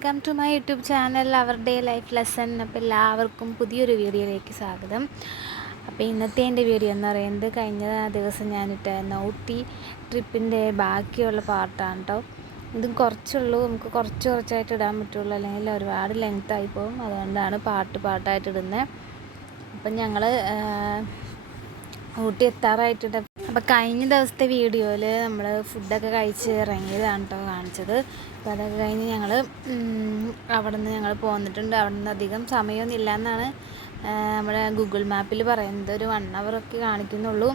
Welcome to my YouTube channel our day life lesson. അപ്പോൾ എല്ലാവർക്കും പുതിയൊരു വീഡിയോയിലേക്ക് സ്വാഗതം. അപ്പോൾ ഇന്നത്തെ എൻ്റെ വീഡിയോ എന്ന് പറയുന്നത് കഴിഞ്ഞ ദിവസം ഞാനിട്ടായിരുന്ന ഊട്ടി ട്രിപ്പിൻ്റെ ബാക്കിയുള്ള പാർട്ടാണ് കേട്ടോ. ഇതും കുറച്ചുള്ളൂ, നമുക്ക് കുറച്ചായിട്ട് ഇടാൻ പറ്റുള്ളൂ, അല്ലെങ്കിൽ ഒരുപാട് ലെങ്ത്തായി പോകും. അതുകൊണ്ടാണ് പാർട്ടായിട്ട് ഇടുന്നത്. അപ്പം ഞങ്ങൾ ഊട്ടി എത്താറായിട്ടുണ്ട്. അപ്പോൾ കഴിഞ്ഞ ദിവസത്തെ വീഡിയോയിൽ നമ്മൾ ഫുഡൊക്കെ കഴിച്ച് ഇറങ്ങിയതാണ് കേട്ടോ കാണിച്ചത്. അപ്പോൾ അതൊക്കെ കഴിഞ്ഞ് ഞങ്ങൾ അവിടെ നിന്ന് ഞങ്ങൾ പോന്നിട്ടുണ്ട്. അവിടെ നിന്ന് അധികം സമയമൊന്നും ഇല്ല എന്നാണ് നമ്മുടെ ഗൂഗിൾ മാപ്പിൽ പറയുന്നത്. ഒരു 1 hour കാണിക്കുന്നുള്ളൂ.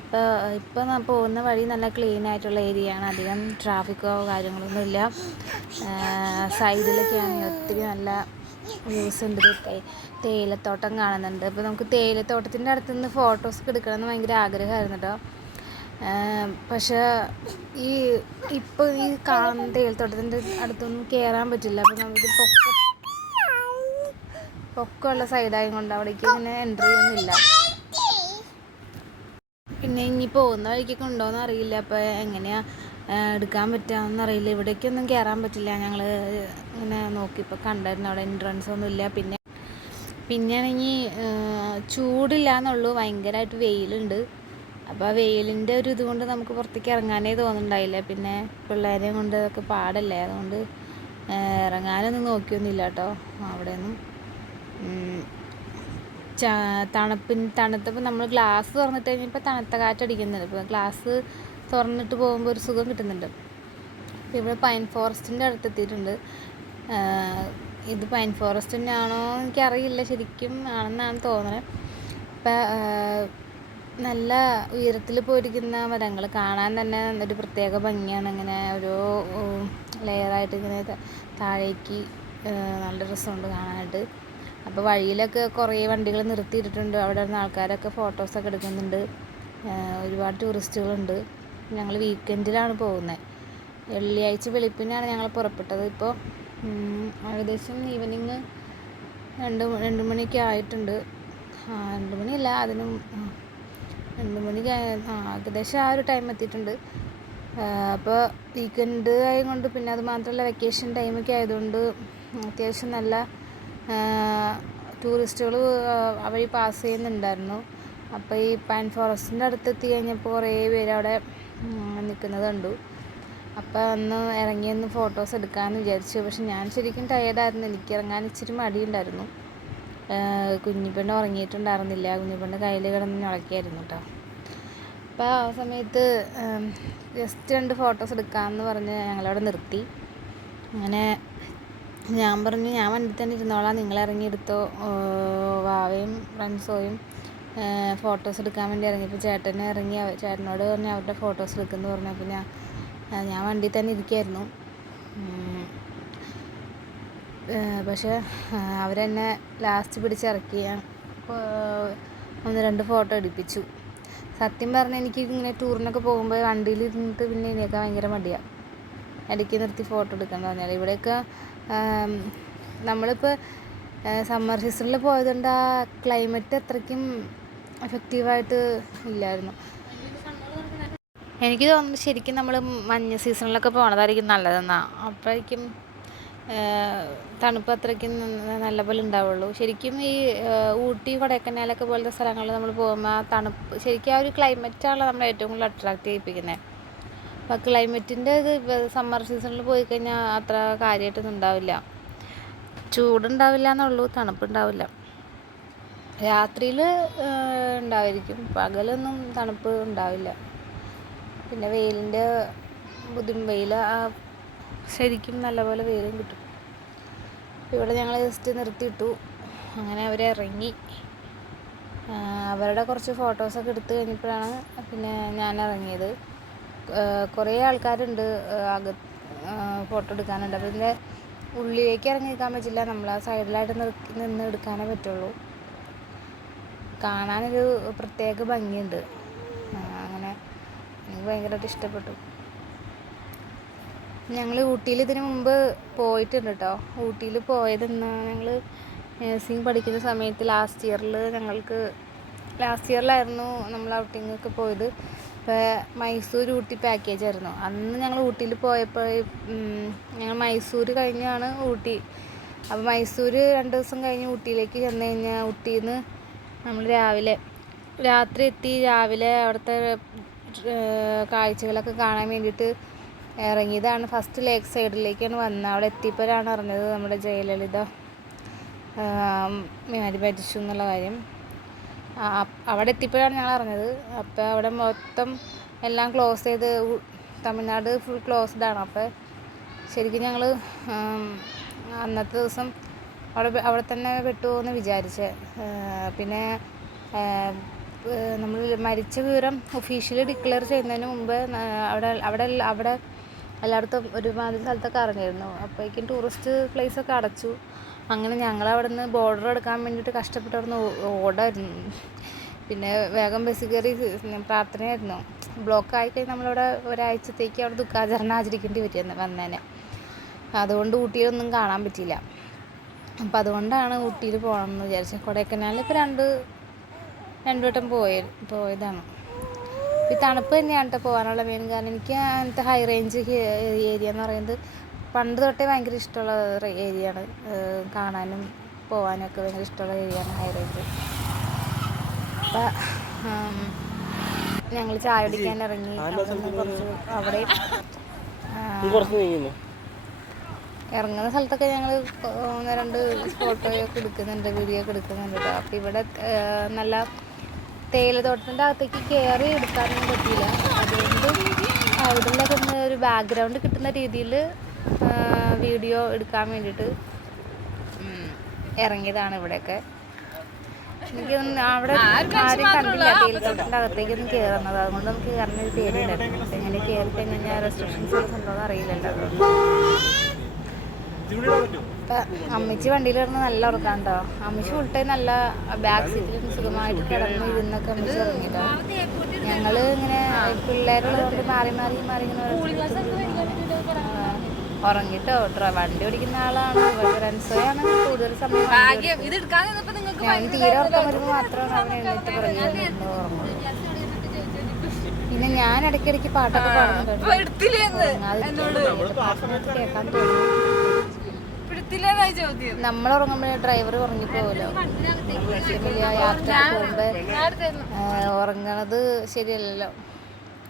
അപ്പോൾ ഇപ്പോൾ പോകുന്ന വഴി നല്ല ക്ലീൻ ആയിട്ടുള്ള ഏരിയയാണ്. അധികം ട്രാഫിക്കോ കാര്യങ്ങളൊന്നും ഇല്ല. സൈഡിലൊക്കെയാണെങ്കിൽ ഒത്തിരി നല്ല വ്യൂസ് ഉണ്ട്. തേയിലത്തോട്ടം കാണുന്നുണ്ട്. അപ്പോൾ നമുക്ക് തേയിലത്തോട്ടത്തിൻ്റെ അടുത്തുനിന്ന് ഫോട്ടോസ് എടുക്കണമെന്ന് ഭയങ്കര ആഗ്രഹമായിരുന്നു കേട്ടോ. പക്ഷേ ഇപ്പോൾ ഈ കാണുന്ന തേയിലത്തോട്ടത്തിൻ്റെ അടുത്തൊന്നും കയറാൻ പറ്റില്ല. അപ്പോൾ നമുക്ക് പൊക്കമുള്ള സൈഡായത് കൊണ്ട് അവിടേക്ക് ഇങ്ങനെ എൻട്രി ഒന്നും ഇല്ല. പിന്നെ ഇനി പോകുന്ന വഴിക്കൊക്കെ ഉണ്ടോയെന്ന് അറിയില്ല. അപ്പോൾ എങ്ങനെയാണ് എടുക്കാൻ പറ്റുകയെന്ന് അറിയില്ല. ഇവിടേക്കൊന്നും കയറാൻ പറ്റില്ല. ഞങ്ങൾ ഇങ്ങനെ നോക്കിയപ്പോൾ കണ്ടായിരുന്നു അവിടെ എൻട്രൻസ് ഒന്നും ഇല്ല. പിന്നെയാണെങ്കിൽ ചൂടില്ല എന്നുള്ളൂ, ഭയങ്കരമായിട്ട് വെയിലുണ്ട്. അപ്പോൾ ആ വെയിലിൻ്റെ ഒരു ഇതുകൊണ്ട് നമുക്ക് പുറത്തേക്ക് ഇറങ്ങാനേ തോന്നുന്നുണ്ടായില്ല. പിന്നെ പിള്ളേരെയും കൊണ്ട് അതൊക്കെ പാടല്ലേ, അതുകൊണ്ട് ഇറങ്ങാനൊന്നും നോക്കിയൊന്നുമില്ല കേട്ടോ. അവിടെയൊന്നും തണുത്തപ്പോൾ നമ്മൾ ഗ്ലാസ് തുറന്നിട്ട് കഴിഞ്ഞപ്പോൾ തണുത്ത കാറ്റടിക്കുന്നുണ്ട്. ഇപ്പോൾ ഗ്ലാസ് തുറന്നിട്ട് പോകുമ്പോൾ ഒരു സുഖം കിട്ടുന്നുണ്ട്. ഇവിടെ പൈൻ ഫോറസ്റ്റിൻ്റെ അടുത്തെത്തിയിട്ടുണ്ട്. ഇത് പൈൻ ഫോറസ്റ്റ് തന്നെയാണോ എനിക്കറിയില്ല, ശരിക്കും ആണെന്നാണ് തോന്നുന്നത്. ഇപ്പം നല്ല ഉയരത്തിൽ പോയിരിക്കുന്ന മരങ്ങൾ കാണാൻ തന്നെ ഒരു പ്രത്യേക ഭംഗിയാണ്. ഇങ്ങനെ ഓരോ ലെയറായിട്ട് ഇങ്ങനെ താഴേക്ക് നല്ല രസമുണ്ട് കാണാനായിട്ട്. അപ്പോൾ വഴിയിലൊക്കെ കുറേ വണ്ടികൾ നിർത്തിയിട്ടിട്ടുണ്ട്. അവിടെ നിന്ന് ആൾക്കാരൊക്കെ ഫോട്ടോസൊക്കെ എടുക്കുന്നുണ്ട്. ഒരുപാട് ടൂറിസ്റ്റുകളുണ്ട്. ഞങ്ങൾ വീക്കെൻഡിലാണ് പോകുന്നത്. വെള്ളിയാഴ്ച വെളുപ്പിനാണ് ഞങ്ങൾ പുറപ്പെട്ടത്. ഇപ്പോൾ ഏകദേശം ഈവനിങ് 2 മണിയൊക്കെ ആയിട്ടുണ്ട്. 2 മണിയല്ല, അതിനും 2 മണിക്ക് ഏകദേശം ആ ഒരു ടൈം എത്തിയിട്ടുണ്ട്. അപ്പോൾ വീക്കെൻഡ് ആയതുകൊണ്ട്, പിന്നെ അത് മാത്രമല്ല വെക്കേഷൻ ടൈമൊക്കെ ആയതുകൊണ്ട് അത്യാവശ്യം നല്ല ടൂറിസ്റ്റുകൾ വഴി പാസ് ചെയ്യുന്നുണ്ടായിരുന്നു. അപ്പോൾ ഈ പൈൻ ഫോറസ്റ്റിൻ്റെ അടുത്തെത്തി കഴിഞ്ഞപ്പോൾ കുറേ പേര് അവിടെ നിൽക്കുന്നത് കണ്ടു. അപ്പോൾ അന്ന് ഇറങ്ങിയൊന്ന് ഫോട്ടോസ് എടുക്കാമെന്ന് വിചാരിച്ചു. പക്ഷെ ഞാൻ ശരിക്കും ടയേർഡായിരുന്നു. എനിക്ക് ഇറങ്ങാൻ ഇച്ചിരി മടിയുണ്ടായിരുന്നു. കുഞ്ഞിപ്പെണ്ണ് ഉറങ്ങിയിട്ടുണ്ടായിരുന്നില്ല. കുഞ്ഞിപ്പെണ്ണ് കയ്യിൽ കിടന്ന് ഉളക്കിയായിരുന്നു കേട്ടോ. അപ്പോൾ ആ സമയത്ത് ജസ്റ്റ് 2 ഫോട്ടോസ് എടുക്കാമെന്ന് പറഞ്ഞ് ഞങ്ങളവിടെ നിർത്തി. അങ്ങനെ ഞാൻ പറഞ്ഞു, ഞാൻ വണ്ടി തന്നെ ഇരുന്നോളാം, നിങ്ങളിറങ്ങി എടുത്തോ. വാവയും ഫ്രണ്ട്സോയും ഫോട്ടോസ് എടുക്കാൻ വേണ്ടി ഇറങ്ങിയപ്പോൾ ചേട്ടനോട് പറഞ്ഞ് അവരുടെ ഫോട്ടോസ് എടുക്കുമെന്ന് പറഞ്ഞപ്പോൾ ഞാൻ വണ്ടി തന്നെ ഇരിക്കുമായിരുന്നു. പക്ഷേ അവരെന്നെ ലാസ്റ്റ് പിടിച്ചിറക്കി. 1-2 ഫോട്ടോ എടുപ്പിച്ചു. സത്യം പറഞ്ഞാൽ എനിക്ക് ഇങ്ങനെ ടൂറിനൊക്കെ പോകുമ്പോൾ വണ്ടിയിൽ ഇരുന്നിട്ട് പിന്നെ ഇതിനൊക്കെ ഭയങ്കര മടിയാണ്. ഇടയ്ക്ക് നിർത്തി ഫോട്ടോ എടുക്കാമെന്ന് പറഞ്ഞാൽ. ഇവിടെയൊക്കെ നമ്മളിപ്പോൾ സമ്മർ സീസണിൽ പോയതുകൊണ്ട് ആ ക്ലൈമറ്റ് അത്രയ്ക്കും എഫക്റ്റീവായിട്ട് ഇല്ലായിരുന്നു. എനിക്ക് തോന്നുന്നു ശരിക്കും നമ്മൾ മഞ്ഞ സീസണിലൊക്കെ പോകണതായിരിക്കും നല്ലതെന്നാണ്. അപ്പോഴേക്കും തണുപ്പ് അത്രയ്ക്കും നല്ലപോലെ ഉണ്ടാവുള്ളൂ. ശരിക്കും ഈ ഊട്ടി കൊടൈക്കനാലൊക്കെ പോലത്തെ സ്ഥലങ്ങളിൽ നമ്മൾ പോകുമ്പോൾ ആ തണുപ്പ് ശരിക്കും ആ ഒരു ക്ലൈമറ്റാണല്ലോ നമ്മളെ ഏറ്റവും കൂടുതൽ അട്രാക്റ്റ് ചെയ്യിപ്പിക്കുന്നത്. അപ്പോൾ ക്ലൈമറ്റിൻ്റെ ഇത് സമ്മർ സീസണിൽ പോയി കഴിഞ്ഞാൽ അത്ര കാര്യമായിട്ടൊന്നും ഉണ്ടാവില്ല. ചൂടുണ്ടാവില്ല എന്നുള്ളൂ, തണുപ്പുണ്ടാവില്ല. രാത്രിയിൽ ഉണ്ടായിരിക്കും, പകലൊന്നും തണുപ്പ് ഉണ്ടാവില്ല. പിന്നെ വെയിലിൻ്റെ വെയിൽ ശരിക്കും നല്ലപോലെ വെയിലും കിട്ടും. ഇവിടെ ഞങ്ങൾ ജസ്റ്റ് നിർത്തിയിട്ടു. അങ്ങനെ അവരിറങ്ങി. അവരുടെ കുറച്ച് ഫോട്ടോസൊക്കെ എടുത്ത് കഴിഞ്ഞപ്പോഴാണ് പിന്നെ ഞാൻ ഇറങ്ങിയത്. കുറേ ആൾക്കാരുണ്ട് ഫോട്ടോ എടുക്കാനുണ്ട്. അപ്പോൾ ഇതിൻ്റെ ഉള്ളിലേക്ക് ഇറങ്ങി നിൽക്കാൻ പറ്റില്ല, നമ്മൾ ആ സൈഡിലായിട്ട് നിന്ന് എടുക്കാനേ പറ്റുള്ളൂ. കാണാനൊരു പ്രത്യേക ഭംഗിയുണ്ട്. അങ്ങനെ എനിക്ക് ഭയങ്കരമായിട്ട് ഇഷ്ടപ്പെട്ടു. ഞങ്ങൾ ഊട്ടിയിൽ ഇതിന് മുമ്പ് പോയിട്ടുണ്ട് കേട്ടോ. ഊട്ടിയിൽ പോയതെന്ന് ഞങ്ങൾ നഴ്സിംഗ് പഠിക്കുന്ന സമയത്ത് ലാസ്റ്റ് ഇയറിലായിരുന്നു നമ്മൾ ഔട്ടിങ്ങൊക്കെ പോയത്. അപ്പോൾ മൈസൂർ ഊട്ടി പാക്കേജ് ആയിരുന്നു. അന്ന് ഞങ്ങൾ ഊട്ടിയിൽ പോയപ്പോൾ ഞങ്ങൾ മൈസൂർ കഴിഞ്ഞാണ് ഊട്ടി. അപ്പോൾ മൈസൂർ 2 ദിവസം കഴിഞ്ഞ് ഊട്ടിയിലേക്ക് ചെന്ന് കഴിഞ്ഞാൽ ഊട്ടിയിൽ നിന്ന് നമ്മൾ രാത്രി എത്തി. രാവിലെ അവിടുത്തെ കാഴ്ചകളൊക്കെ കാണാൻ വേണ്ടിയിട്ട് ഇറങ്ങിയതാണ്. ഫസ്റ്റ് ലേക്ക് സൈഡിലേക്കാണ് വന്നത്. അവിടെ എത്തിയപ്പോഴാണ് അറിഞ്ഞത് നമ്മുടെ ജയലളിത മരിച്ചു എന്നുള്ള കാര്യം. അവിടെ എത്തിയപ്പോഴാണ് ഞങ്ങൾ അറിഞ്ഞത്. അപ്പോൾ അവിടെ മൊത്തം എല്ലാം ക്ലോസ് ചെയ്ത്, തമിഴ്നാട് ഫുൾ ക്ലോസ്ഡ് ആണ്. അപ്പോൾ ശരിക്കും ഞങ്ങൾ അന്നത്തെ ദിവസം അവിടെ തന്നെ പെട്ടുപോകുമെന്ന് വിചാരിച്ചത്. പിന്നെ നമ്മൾ മരിച്ച വിവരം ഒഫീഷ്യലി ഡിക്ലെയർ ചെയ്യുന്നതിന് മുമ്പ് അവിടെ എല്ലായിടത്തും ഒരുമാതിരി സ്ഥലത്തൊക്കെ അറിഞ്ഞിരുന്നു. അപ്പോഴേക്കും ടൂറിസ്റ്റ് പ്ലേസൊക്കെ അടച്ചു. അങ്ങനെ ഞങ്ങൾ അവിടെ നിന്ന് ബോർഡർ എടുക്കാൻ വേണ്ടിയിട്ട് കഷ്ടപ്പെട്ട് അവിടെ നിന്ന് ഓടായിരുന്നു. പിന്നെ വേഗം ബസ് കയറി പ്രാർത്ഥനയായിരുന്നു. ബ്ലോക്ക് ആയിക്കഴിഞ്ഞാൽ നമ്മളവിടെ ഒരാഴ്ചത്തേക്ക് അവിടെ ദുഃഖാചരണം ആചരിക്കേണ്ടി വന്നേനെ. അതുകൊണ്ട് ഊട്ടിയിലൊന്നും കാണാൻ പറ്റിയില്ല. അപ്പം അതുകൊണ്ടാണ് ഊട്ടിയിൽ പോകണമെന്ന് വിചാരിച്ചത്. കൊടൈക്കനാലിൽ ഇപ്പോൾ രണ്ട് വട്ടം പോയതാണ്. ഈ തണുപ്പ് തന്നെയാണ് കേട്ടോ പോകാനുള്ള മെയിൻ കാരണം. എനിക്ക് അങ്ങനത്തെ ഹൈ റേഞ്ച് ഏരിയ എന്ന് പറയുന്നത് പണ്ട് തൊട്ടേ ഭയങ്കര ഇഷ്ടമുള്ള ഏരിയയാണ്. കാണാനും പോകാനൊക്കെ ഭയങ്കര ഇഷ്ടമുള്ള ഏരിയയാണ് ഹൈ റേഞ്ച്. അപ്പം ഞങ്ങൾ ചായ കുടിക്കാൻ ഇറങ്ങി. കുറച്ച് അവിടെ ഇറങ്ങുന്ന സ്ഥലത്തൊക്കെ ഞങ്ങൾ 1-2 ഫോട്ടോയൊക്കെ എടുക്കുന്നുണ്ട്, വീഡിയോ ഒക്കെ എടുക്കുന്നുണ്ട് കേട്ടോ. അപ്പോൾ ഇവിടെ നല്ല തേയിലത്തോട്ടത്തിൻ്റെ അകത്തേക്ക് കയറി എടുക്കാനൊന്നും പറ്റിയില്ല. അതുകൊണ്ട് അവിടെയൊക്കെ ഒരു ബാക്ക്ഗ്രൗണ്ട് കിട്ടുന്ന രീതിയിൽ വീഡിയോ എടുക്കാൻ വേണ്ടിയിട്ട് ഇറങ്ങിയതാണ് ഇവിടെയൊക്കെ. എനിക്ക് അവിടെ ആരും കണ്ടില്ല തേയിലത്തോട്ടത്തിൻ്റെ അകത്തേക്കൊന്നും കയറുന്നത്. അതുകൊണ്ട് നമുക്ക് കയറുന്നൊരു പേടിയുണ്ടായിരുന്നു. എങ്ങനെ കയറി കഴിഞ്ഞാൽ റെസ്ട്രിക്ഷൻസ് ഉള്ള സംഭവം അറിയില്ലല്ലോ. അപ്പം അമ്മച്ചി വണ്ടിയിൽ കിടന്ന് നല്ല ഉറക്കാൻ കേട്ടോ. അമ്മച്ചി ഫുൾ ടൈം നല്ല ബാക്ക് സീറ്റിൽ സുഖമായിട്ട് കിടന്ന് ഇരുന്നൊക്കെ അമ്മച്ചി ഉറങ്ങിട്ടോ. ഞങ്ങൾ ഇങ്ങനെ പിള്ളേരുള്ളതുകൊണ്ട് മാറി ഇങ്ങനെ ഉറങ്ങിട്ടോ. വണ്ടി ഓടിക്കുന്ന ആളാണ്, റൺസോയാണ് കൂടുതൽ സമയം. ഞാൻ തീരെ ഉറക്കം വരുമ്പോൾ മാത്രമാണ് അവൻ എഴുന്നേറ്റ് പുറകെ ഉറങ്ങുള്ളൂ. പിന്നെ ഞാൻ ഇടയ്ക്കിടയ്ക്ക് പാട്ടൊക്കെ പാടുന്നുണ്ട്. കേൾക്കാൻ തോന്നുന്നു. നമ്മളുറങ്ങുമ്പോൾ ഡ്രൈവർ ഉറങ്ങിപ്പോവല്ലോ. വലിയ യാത്ര പോകുമ്പോൾ ഉറങ്ങണത് ശരിയല്ലല്ലോ.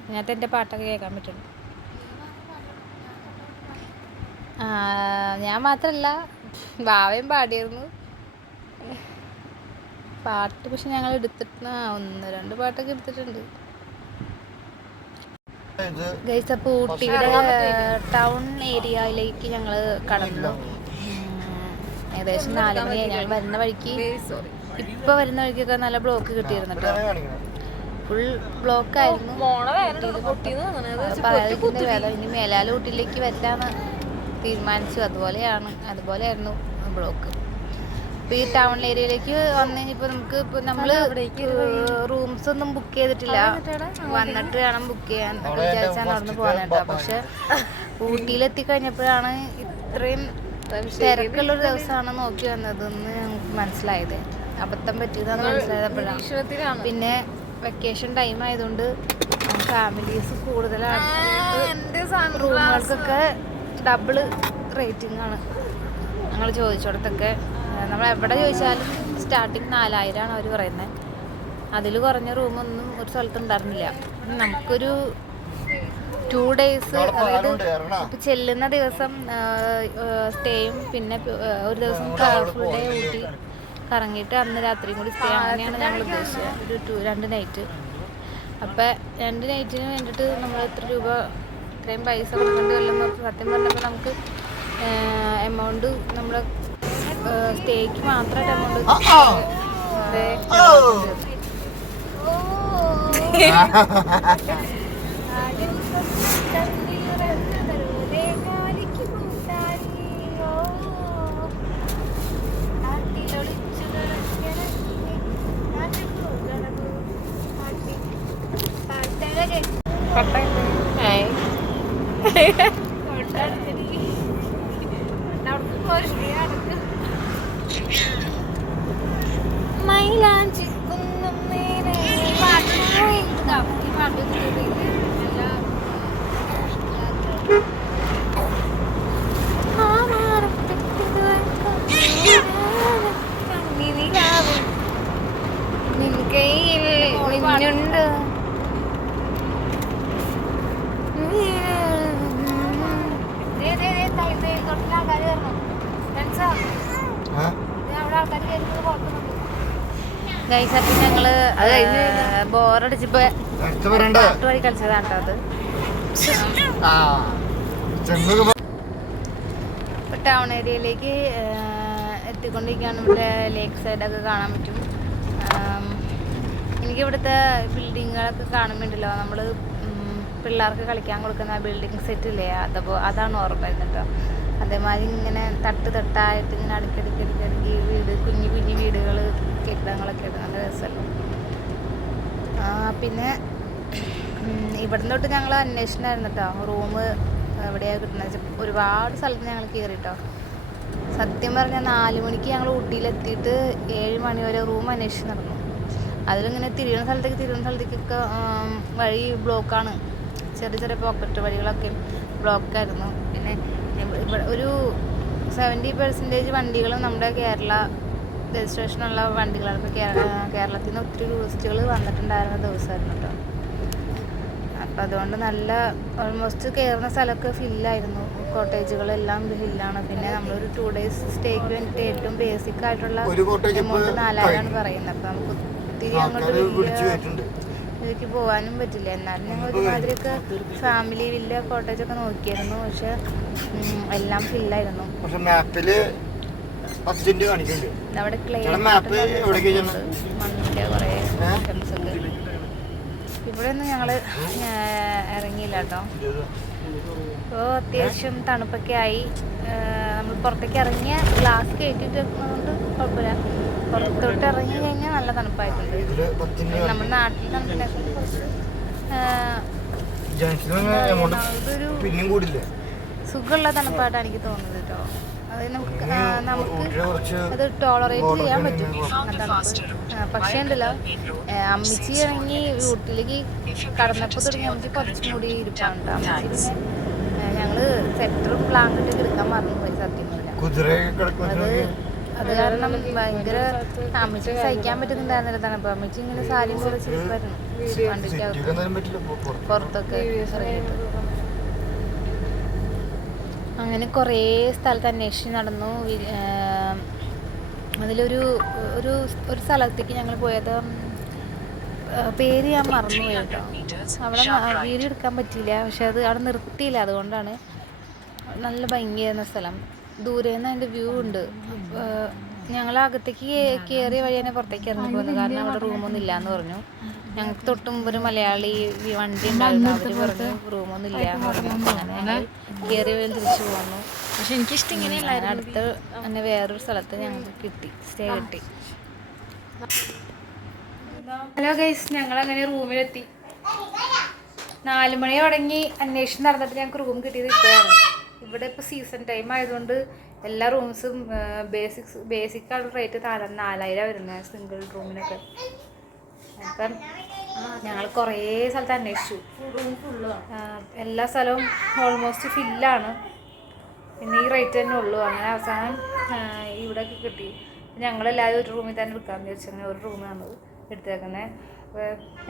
അതിനകത്ത് എൻ്റെ പാട്ടൊക്കെ കേൾക്കാൻ പറ്റുള്ളൂ. ഞാൻ മാത്രമല്ല, ബാവയും പാടിയിരുന്നു പാട്ട്. പക്ഷെ ഞങ്ങൾ എടുത്തിട്ട് 1-2 പാട്ടൊക്കെ എടുത്തിട്ടുണ്ട്. ഗൈസ്, അപ്പോൾ ഊട്ടിയുടെ ടൗൺ ഏരിയയിലേക്ക് ഞങ്ങൾ കടന്നു. ഏകദേശം 4 മണിയായി. ഞങ്ങൾ വരുന്ന വഴിക്കൊക്കെ നല്ല ബ്ലോക്ക് കിട്ടിയിരുന്നു കേട്ടോ. ഫുൾ ബ്ലോക്കായിരുന്നു. ഇനി മേലാൽ ഊട്ടിയിലേക്ക് വരില്ലാന്ന് തീരുമാനിച്ചു. അതുപോലെയായിരുന്നു ബ്ലോക്ക്. അപ്പോൾ ഈ ടൗൺ ഏരിയയിലേക്ക് വന്നു കഴിഞ്ഞപ്പോൾ നമ്മൾ റൂംസ് ഒന്നും ബുക്ക് ചെയ്തിട്ടില്ല. വന്നിട്ട് വേണം ബുക്ക് ചെയ്യാൻ വിചാരിച്ചാൽ നടന്ന് പോകാനുണ്ടോ. പക്ഷെ ഊട്ടിയിലെത്തിക്കഴിഞ്ഞപ്പോഴാണ് ഇത്രയും തിരക്കുള്ളൊരു ദിവസമാണ് നോക്കി വന്നതെന്ന് ഞങ്ങൾക്ക് മനസ്സിലായത്. അബദ്ധം പറ്റിയതാണെന്ന് മനസ്സിലായപ്പോഴാണ്. പിന്നെ വെക്കേഷൻ ടൈം ആയതുകൊണ്ട് ഫാമിലീസ് കൂടുതലാണ്. റൂമുകൾക്കൊക്കെ ഡബിൾ റേറ്റിംഗ് ആണ് ഞങ്ങൾ ചോദിച്ചിടത്തൊക്കെ. നമ്മൾ എവിടെ ചോദിച്ചാലും സ്റ്റാർട്ടിങ് 4000 അവർ പറയുന്നത്. അതിൽ കുറഞ്ഞ റൂമൊന്നും ഒരു സ്ഥലത്തുണ്ടായിരുന്നില്ല. നമുക്കൊരു 2 days, അതായത് ഇപ്പം ചെല്ലുന്ന ദിവസം സ്റ്റേയും പിന്നെ ഒരു ദിവസം ഫുൾ ഡേ ഊട്ടി കറങ്ങിയിട്ട് അന്ന് രാത്രിയും കൂടി സ്റ്റേ. അങ്ങനെയാണ് ഞങ്ങൾ ഉദ്ദേശിച്ചത്. 2 നൈറ്റ്. അപ്പം 2 നൈറ്റിന് വേണ്ടിയിട്ട് നമ്മൾ എത്ര രൂപ ഇത്രയും പൈസ കൊടുക്കേണ്ടി വല്ലെന്ന് സത്യം പറഞ്ഞപ്പോൾ നമുക്ക് എമൗണ്ട് നമ്മുടെ സ്റ്റേക്ക് മാത്രമായിട്ട് എമൗണ്ട് മൈലാഞ്ചി കുന്നും കാപ്പി കുടിച്ചിട്ടില്ലേ എല്ലാം നിൻകയിൽ മിന്നുണ്ട് ഗൈസ്. അപ്പം ഞങ്ങള് ബോറടിച്ചപ്പോ പാട്ട് വഴി കളിച്ചതാണ് കേട്ടോ അത്. ഇപ്പൊ ടൗൺ ഏരിയയിലേക്ക് എത്തിക്കൊണ്ടിരിക്കുകയാണ്. ഇവിടെ ലേക്ക് സൈഡൊക്കെ കാണാൻ പറ്റും. എനിക്കിവിടുത്തെ ബിൽഡിങ്ങുകളൊക്കെ കാണുമ്പോണ്ടല്ലോ നമ്മൾ പിള്ളേർക്ക് കളിക്കാൻ കൊടുക്കുന്ന ബിൽഡിംഗ് സെറ്റ് ഇല്ലേ, അതാണ് ഓർമ്മ വരുന്നത് കേട്ടോ. അതേമാതിരി ഇങ്ങനെ തട്ടായിട്ട് ഇങ്ങനെ അടുക്കടുക്കി വീട്, കുഞ്ഞു കുഞ്ഞു വീടുകൾ, കെട്ടിടങ്ങളൊക്കെ ഉണ്ട്. നല്ല രസമല്ലോ. പിന്നെ ഇവിടെ തൊട്ട് ഞങ്ങൾ അന്വേഷണമായിരുന്നു കേട്ടോ റൂം എവിടെയാണ് കിട്ടുന്നത്. ഒരുപാട് സ്ഥലത്ത് ഞങ്ങൾ കയറി കേട്ടോ. സത്യം പറഞ്ഞാൽ 4 മണിക്ക് ഞങ്ങൾ ഊട്ടിയിലെത്തിയിട്ട് 7 മണി വരെ റൂം അന്വേഷിച്ച് നടന്നു. അതിലിങ്ങനെ തിരിയുന്ന സ്ഥലത്തേക്കൊക്കെ വഴി ബ്ലോക്കാണ്. ചെറിയ ചെറിയ പോക്കറ്റ് വഴികളൊക്കെ ബ്ലോക്കായിരുന്നു. പിന്നെ ഇവിടെ ഒരു 70% വണ്ടികളും നമ്മുടെ കേരള രജിസ്ട്രേഷനുള്ള വണ്ടികളാണ്. ഇപ്പോൾ കേരളത്തിൽ നിന്ന് ഒത്തിരി ടൂറിസ്റ്റുകൾ വന്നിട്ടുണ്ടായിരുന്ന ദിവസമായിരുന്നു കേട്ടോ. അപ്പോൾ അതുകൊണ്ട് നല്ല ഓൾമോസ്റ്റ് കയറുന്ന സ്ഥലമൊക്കെ ഫില്ലായിരുന്നു. കോട്ടേജുകളെല്ലാം ഫില്ലാണ്. പിന്നെ നമ്മളൊരു 2 days സ്റ്റേക്ക് വേണ്ടിയിട്ട് ഏറ്റവും ബേസിക് ആയിട്ടുള്ള എമൗണ്ട് 4000 പറയുന്നത്. അപ്പോൾ നമുക്ക് ഒത്തിരി അങ്ങോട്ട് ഇതിലേക്ക് പോകാനും പറ്റില്ല. എന്നാലും ഞങ്ങൾ ഒരുമാതിരിയൊക്കെ ഫാമിലി വില്ല കോട്ടേജൊക്കെ നോക്കിയായിരുന്നു. പക്ഷെ എല്ലാം ഫില്ലായിരുന്നു. അവിടെ ക്ലേ മണ്ണിൻ്റെ കുറേ ഐറ്റംസ് ഉണ്ട്. ഇവിടെ ഒന്നും ഞങ്ങൾ ഇറങ്ങിയില്ല കേട്ടോ. ഇപ്പോൾ അത്യാവശ്യം തണുപ്പൊക്കെ ആയി. നമ്മൾ പുറത്തേക്ക് ഇറങ്ങിയ ഗ്ലാസ് കയറ്റിയിട്ടുണ്ട്, കുഴപ്പമില്ല. പുറത്തോട്ട് ഇറങ്ങി കഴിഞ്ഞാൽ നല്ല തണുപ്പായിട്ടുണ്ട്. നമ്മുടെ നാട്ടിൽ തണുപ്പിനേക്കാൾ കുറച്ച് ഇതൊരു സുഖമുള്ള തണുപ്പായിട്ടാണ് എനിക്ക് തോന്നുന്നത് കേട്ടോ. അത് നമുക്ക് അത് ടോളറേറ്റ് ചെയ്യാൻ പറ്റും. പക്ഷേ ഉണ്ടല്ലോ, അമ്മച്ചി ഇറങ്ങി വീട്ടിലേക്ക് കടന്നപ്പോൾ തുടങ്ങി അമ്മച്ചി കുറച്ചും കൂടി ഇരിപ്പാണ് കേട്ടോ. അമ്മച്ചി പിന്നെ ഞങ്ങള് സെറ്ററും ബ്ലാങ്കറ്റും എടുക്കാൻ മറന്നുപോയി സത്യം പറഞ്ഞാൽ. അത് കാരണം ഭയങ്കര അമ്മച്ചി സഹിക്കാൻ പറ്റുന്നുണ്ടായിരുന്നില്ല തണുപ്പ്. അമ്മച്ചി ഇങ്ങനെ സാരിയും പോലെ ചിരിപ്പായിരുന്നു വണ്ടിക്കകത്ത് പുറത്തൊക്കെ ഇറങ്ങിയിട്ട്. അങ്ങനെ കുറേ സ്ഥലത്ത് അന്വേഷിച്ച് നടന്നു. അതിലൊരു ഒരു ഒരു സ്ഥലത്തേക്ക് ഞങ്ങൾ പോയത്, പേര് ഞാൻ മറന്നുപോയി കേട്ടോ. അവിടെ വീഡിയോ എടുക്കാൻ പറ്റിയില്ല. പക്ഷെ അത് അവിടെ നിർത്തിയില്ല. അതുകൊണ്ടാണ്. നല്ല ഭംഗിയായിരുന്ന സ്ഥലം. ദൂരെ നിന്ന് അതിൻ്റെ വ്യൂ ഉണ്ട്. ഞങ്ങൾ അകത്തേക്ക് കയറിയ വഴി തന്നെ പുറത്തേക്ക് ഇറങ്ങി പോകുന്നു. കാരണം അവിടെ റൂമൊന്നും ഇല്ലയെന്ന് പറഞ്ഞു. ഞങ്ങൾക്ക് തൊട്ട് മുമ്പ് ഒരു മലയാളി വണ്ടി ഉണ്ടായിരുന്നു. അവർ പറഞ്ഞു റൂമൊന്നും ഇല്ല എന്ന് പറഞ്ഞു. അങ്ങനെ ഞങ്ങൾ കയറി വഴി തിരിച്ചു പോന്നു. പക്ഷെ എനിക്കിഷ്ടം ഇങ്ങനെയല്ല. അടുത്ത് തന്നെ വേറൊരു സ്ഥലത്ത് ഞങ്ങൾക്ക് കിട്ടി, സ്റ്റേ കിട്ടി. ഹലോ ഗൈസ്, ഞങ്ങളങ്ങനെ റൂമിലെത്തി. 4 മണി തുടങ്ങി അന്വേഷണം നടന്നിട്ട് ഞങ്ങൾക്ക് റൂം കിട്ടിയത് ഇപ്പോഴാണ്. ഇവിടെ ഇപ്പോൾ സീസൺ ടൈം ആയതുകൊണ്ട് എല്ലാ റൂംസും ബേസിക്കായുള്ള റേറ്റ് 4000 വരുന്നത് സിംഗിൾ റൂമിനൊക്കെ. അപ്പം ഞങ്ങൾ കുറേ സ്ഥലത്ത് അന്വേഷിച്ചു. എല്ലാ സ്ഥലവും ഓൾമോസ്റ്റ് ഫില്ലാണ്. പിന്നെ ഈ റേറ്റ് തന്നെ ഉള്ളൂ. അങ്ങനെ അവസാനം ഇവിടെയൊക്കെ കിട്ടി. ഞങ്ങളെല്ലാവരും ഒരു റൂമിൽ തന്നെ എടുക്കാമെന്ന് വിചാരിച്ചു. അങ്ങനെ ഒരു റൂം വന്നത് എടുത്തേക്കുന്നത്.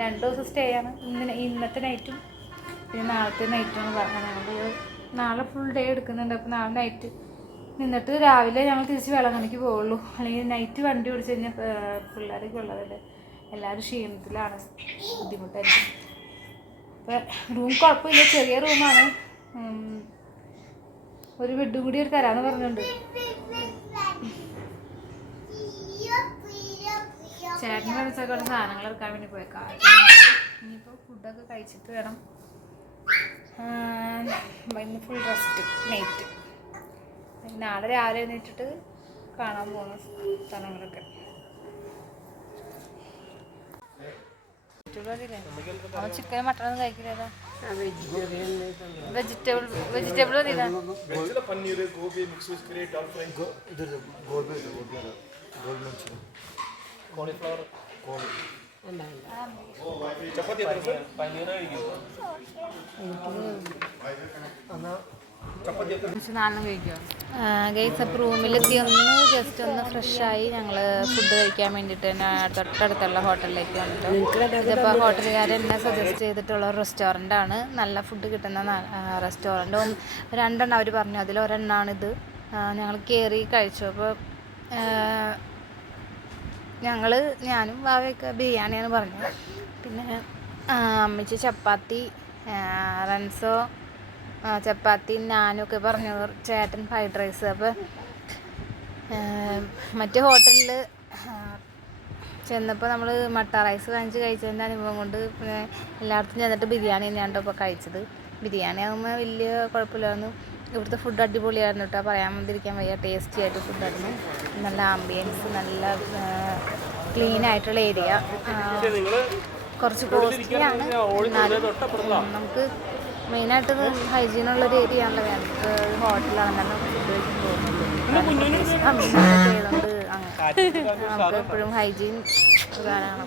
2 ദിവസം സ്റ്റേ ആണ്. ഇന്നത്തെ നൈറ്റും പിന്നെ നാളത്തെ നൈറ്റുമാണ് പറഞ്ഞത്. ഞങ്ങൾ നാളെ ഫുൾ ഡേ എടുക്കുന്നുണ്ട്. അപ്പോൾ നാളെ നൈറ്റ് നിന്നിട്ട് രാവിലെ ഞങ്ങൾ തിരിച്ച് വേളാങ്കണ്ണിക്ക് പോവുള്ളൂ. അല്ലെങ്കിൽ നൈറ്റ് വണ്ടി ഓടിച്ച് കഴിഞ്ഞാൽ പിള്ളേരൊക്കെ ഉള്ളതല്ലേ, എല്ലാവരും ക്ഷീണത്തിലാണ്, ബുദ്ധിമുട്ടായിരിക്കും. അപ്പോൾ റൂം കുഴപ്പമില്ല, ചെറിയ റൂമാണ്. ഒരു ബെഡ് കൂടി ഒരു തരാമെന്ന് പറഞ്ഞിട്ടുണ്ട്. ചേട്ടന് കഴിച്ചൊക്കെ സാധനങ്ങൾ എടുക്കാൻ വേണ്ടി പോയേക്കാം. ഇനിയിപ്പോൾ ഫുഡൊക്കെ കഴിച്ചിട്ട് വേണം. ഇന്ന് ഫുൾ റെസ്റ്റ് നൈറ്റ്. നാളെ രാവിലെ എഴുന്നേറ്റിട്ട് കാണാൻ പോകുന്ന സ്ഥലങ്ങളൊക്കെ. ചിക്കനും മട്ടനൊന്നും കഴിക്കില്ല. വെജിറ്റബിൾ മതിയില്ല. ഗൈസ് അപ്പോൾ റൂമിലെത്തി ഒന്ന് ജസ്റ്റ് ഒന്ന് ഫ്രഷായി ഞങ്ങൾ ഫുഡ് കഴിക്കാൻ വേണ്ടിയിട്ട് തന്നെ തൊട്ടടുത്തുള്ള ഹോട്ടലിലേക്ക് വന്നിട്ട് ഇതിപ്പോൾ ഹോട്ടലുകാർ എന്നെ സജസ്റ്റ് ചെയ്തിട്ടുള്ള റെസ്റ്റോറൻ്റാണ്. നല്ല ഫുഡ് കിട്ടുന്ന റെസ്റ്റോറൻറ്റ്. രണ്ടെണ്ണം അവർ പറഞ്ഞു, അതിലൊരെണ്ണമാണിത്. ഞങ്ങൾ കയറി കഴിച്ചു. അപ്പോൾ ഞാനും വാവയൊക്കെ ബിരിയാണിയാണ് പറഞ്ഞത്. പിന്നെ അമ്മച്ചി ചപ്പാത്തി, റൻസോ ചപ്പാത്തി, നാനൊക്കെ പറഞ്ഞു, ചേട്ടൻ ഫ്രൈഡ് റൈസ്. അപ്പോൾ മറ്റേ ഹോട്ടലിൽ ചെന്നപ്പോൾ നമ്മൾ മട്ട റൈസ് വാങ്ങിച്ച് കഴിച്ചതിൻ്റെ അനുഭവം കൊണ്ട് പിന്നെ എല്ലായിടത്തും ചെന്നിട്ട് ബിരിയാണി തന്നെയാണ് ഇപ്പോൾ കഴിച്ചത്. ബിരിയാണി ആകുമ്പോൾ വലിയ കുഴപ്പമില്ലായിരുന്നു. ഇവിടുത്തെ ഫുഡ് അടിപൊളിയായിരുന്നു കേട്ടോ, പറയാൻ വന്നിരിക്കാൻ വയ്യ. ടേസ്റ്റി ആയിട്ട് ഫുഡായിരുന്നു. നല്ല ആംബിയൻസ്, നല്ല ക്ലീൻ ആയിട്ടുള്ള ഏരിയ. കുറച്ച് കോസ്റ്റ്ലിയാണ്, നമുക്ക് മെയിനായിട്ട് ഹൈജീനുള്ളൊരു ഏരിയ ആണല്ലോ വേണ്ടത്. ഹോട്ടലാണ് തന്നെ ഫുഡ് കഴിക്കുമ്പോൾ ആയതുകൊണ്ട് നമുക്ക് എപ്പോഴും ഹൈജീൻ പ്രധാനമാണ്.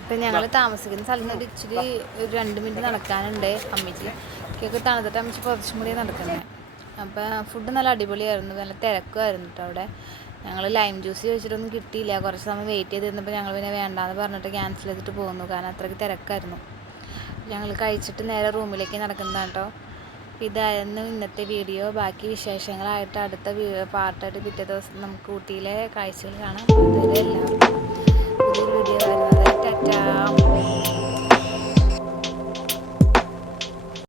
ഇപ്പം ഞങ്ങൾ താമസിക്കുന്ന സ്ഥലത്ത് നിന്ന് ഇച്ചിരി ഒരു 2 മിനിറ്റ് നടക്കാനുണ്ട്. അമ്മച്ചിക്കൊക്കെ തണുത്തിട്ട് അമ്മച്ചി കുറച്ചും കൂടി നടക്കുന്നത്. അപ്പോൾ ഫുഡ് നല്ല അടിപൊളിയായിരുന്നു, നല്ല തിരക്കുമായിരുന്നു കേട്ടോ അവിടെ. ഞങ്ങൾ ലൈം ജ്യൂസ് ചോദിച്ചിട്ടൊന്നും കിട്ടിയില്ല. കുറച്ച് സമയം വെയിറ്റ് ചെയ്തിരുന്നപ്പോൾ ഞങ്ങൾ പിന്നെ വേണ്ടാന്ന് പറഞ്ഞിട്ട് ക്യാൻസൽ ചെയ്തിട്ട് പോകുന്നു, കാരണം അത്രയ്ക്ക് തിരക്കായിരുന്നു. ഞങ്ങൾ കഴിച്ചിട്ട് നേരെ റൂമിലേക്ക് നടക്കുന്നതാണ് കേട്ടോ. ഇതായിരുന്നു ഇന്നത്തെ വീഡിയോ. ബാക്കി വിശേഷങ്ങളായിട്ട് അടുത്ത പാർട്ടായിട്ട് പിറ്റേ ദിവസം നമുക്ക് ഊട്ടിയിലെ കാഴ്ചകൾ കാണാം. അതുവരെ എല്ലാവർക്കും പുതിയൊരു വീഡിയോ വരുന്നത്. ടാറ്റാ.